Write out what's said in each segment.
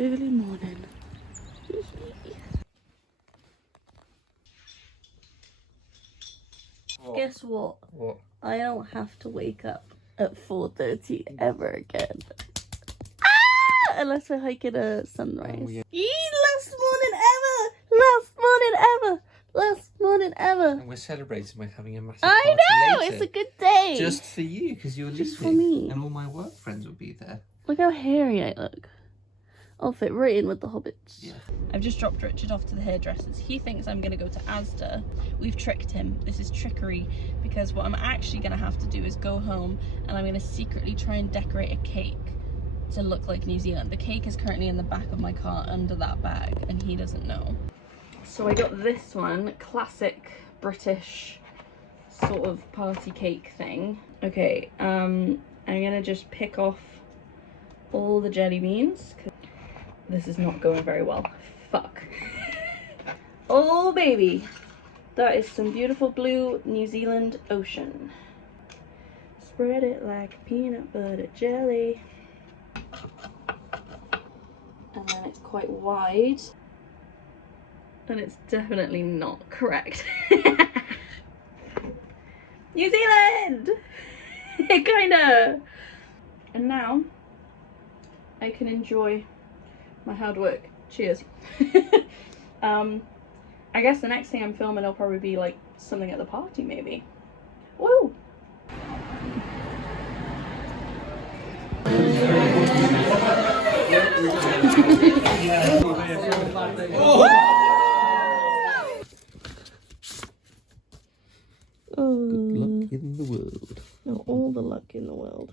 early morning. Guess what? What? I don't have to wake up at 4:30 ever again. Unless we're hiking a sunrise. Oh, yeah. Last morning ever! Last morning ever! Last morning ever! And we're celebrating by having a massive I party know! later. It's a good day! Just for you, because you're Just for listening. me. And all my work friends will be there. Look how hairy I look. I'll fit right in with the hobbits. Yeah. I've just dropped Richard off to the hairdressers. He thinks I'm going to go to Asda. We've tricked him. This is trickery, because what I'm actually going to have to do is go home and I'm going to secretly try and decorate a cake to look like New Zealand. The cake is currently in the back of my car under that bag and he doesn't know. So I got this one, classic British sort of party cake thing. Okay, I'm going to just pick off all the jelly beans. This is not going very well. Fuck. Oh baby, that is some beautiful blue New Zealand ocean. Spread it like peanut butter jelly. And then it's quite wide. And it's definitely not correct. New Zealand! Kinda! And now I can enjoy my hard work. Cheers. I guess the next thing I'm filming will probably be like something at the party maybe. Woo! Good luck in the world. No, all the luck in the world.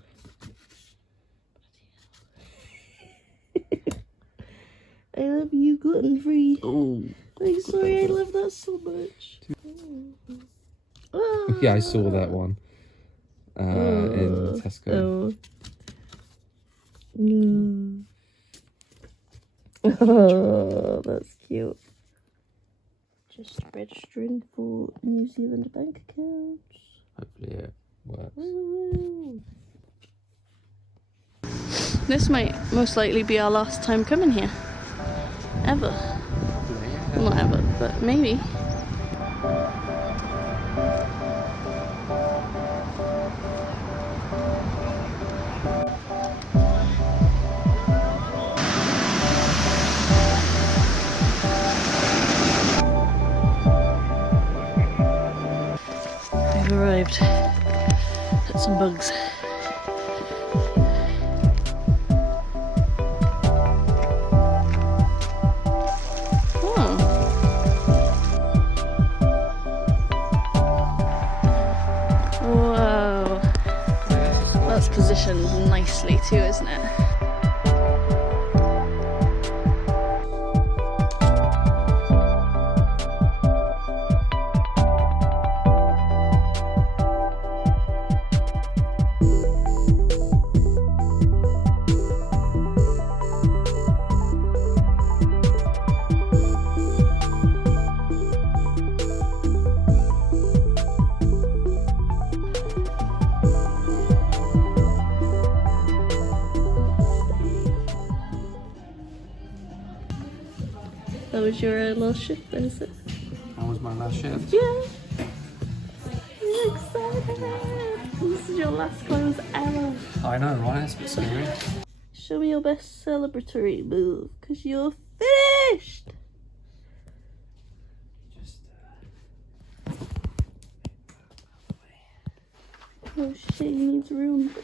I love you, gluten free. Oh. I'm sorry, I love that so much. Yeah, I saw that one in Tesco. Oh, that's cute. Just registering for New Zealand bank accounts. Hopefully it works. Woo. This might most likely be our last time coming here. Ever. Well, not ever, but maybe. We've arrived at some bugs. Whoa, that's positioned nicely too, isn't it? That was your little shift, is it? That was my last shift. Yeah. I'm excited. This is your last close ever. I know, right? It's a bit scary. Show me your best celebratory move, because you're finished. Just, Oh shit, he needs room.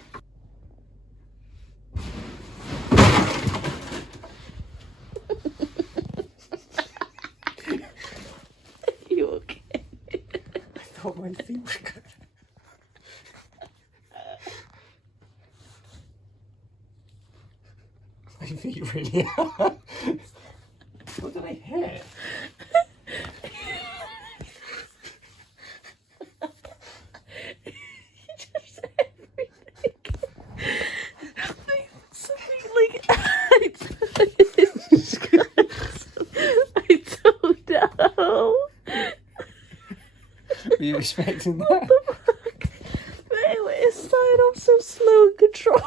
Are you okay? I thought my feet were good. My feet really are. What did I hit? Just everything. Something like I don't know. Were you expecting that? What the fuck? But anyway, it started off so slow and controlled.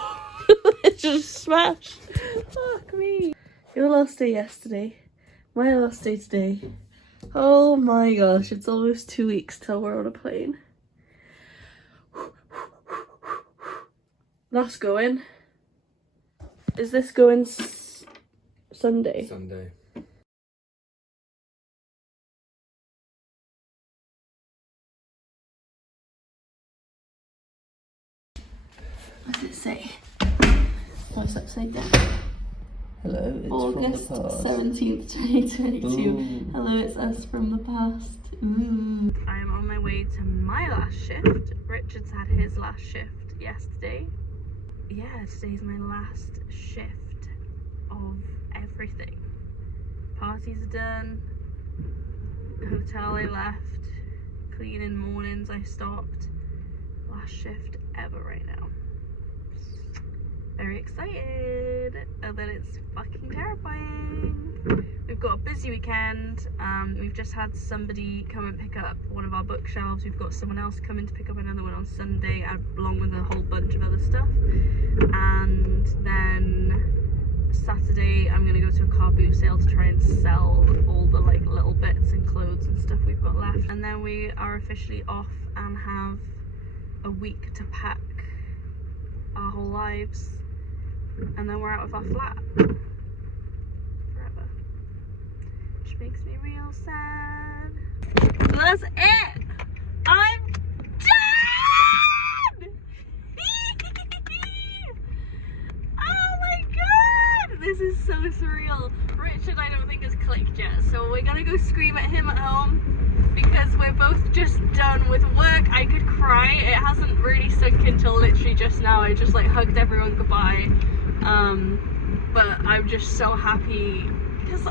It just smashed. Fuck me. You're last day yesterday. My last day today. Oh my gosh, it's almost 2 weeks till we're on a plane. That's going. Is this going Sunday? Sunday. What does it say? Oh, it's upside down. Hello, it's August from the past. 17th, 2022. Ooh. Hello, it's us from the past. Ooh. I'm on my way to my last shift. Richard's had his last shift yesterday. Yeah, today's my last shift of everything. Parties are done. Hotel I left. Cleaning mornings I stopped. Last shift ever right now. Very excited, and then it's fucking terrifying. We've got a busy weekend. We've just had somebody come and pick up one of our bookshelves. We've got someone else coming to pick up another one on Sunday, along with a whole bunch of other stuff. And then Saturday, I'm gonna go to a car boot sale to try and sell all the like little bits and clothes and stuff we've got left. And then we are officially off and have a week to pack our whole lives. And then we're out of our flat forever, which makes me real sad. So that's it. I'm done. Oh my god, this is so surreal. Richard, I don't think has clicked yet, so we're gonna go scream at him at home because we're both just done with work. I could cry. It hasn't really sunk until literally just now. I just like hugged everyone goodbye. But I'm just so happy because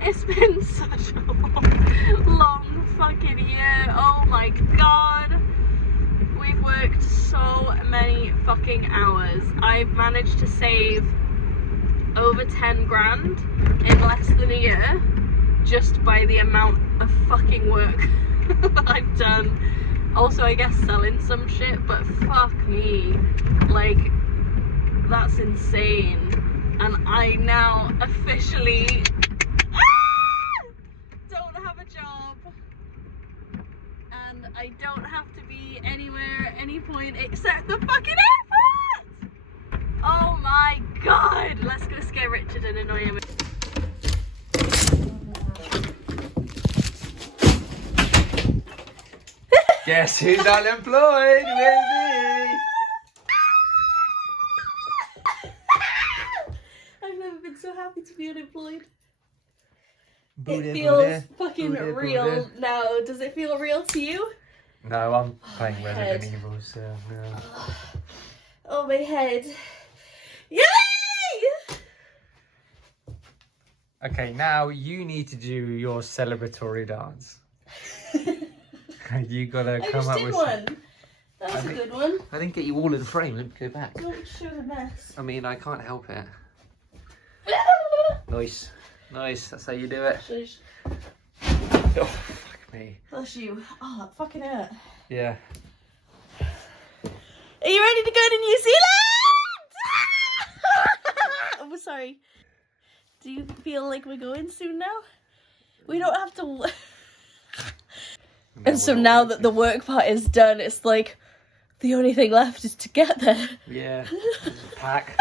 it's been such a long fucking year. Oh my god. We've worked so many fucking hours. I've managed to save over 10 grand in less than a year just by the amount of fucking work that I've done. Also, I guess selling some shit, but fuck me, like, that's insane. And I now officially don't have a job, and I don't have to be anywhere at any point except the fucking airport. Oh my god, let's go scare Richard and annoy him. Guess who's unemployed, baby? I've never been so happy to be unemployed. Booty, It feels booty, fucking booty, real booty. now. Does it feel real to you? No, I'm playing my Resident head. Evil, so no. Oh, my head. Yay! Okay, now you need to do your celebratory dance. You gotta I come just up did with one. That was a good one. I didn't get you all in the frame. Let me go back. Do you want me to show the mess? I mean, I can't help it. Nice. Nice. That's how you do it. Oh, fuck me. Bless you. Oh, that fucking hurt. Yeah. Are you ready to go to New Zealand? Oh, sorry. Do you feel like we're going soon now? We don't have to... And so now that the work part is done, it's like the only thing left is to get there. Yeah. Just pack.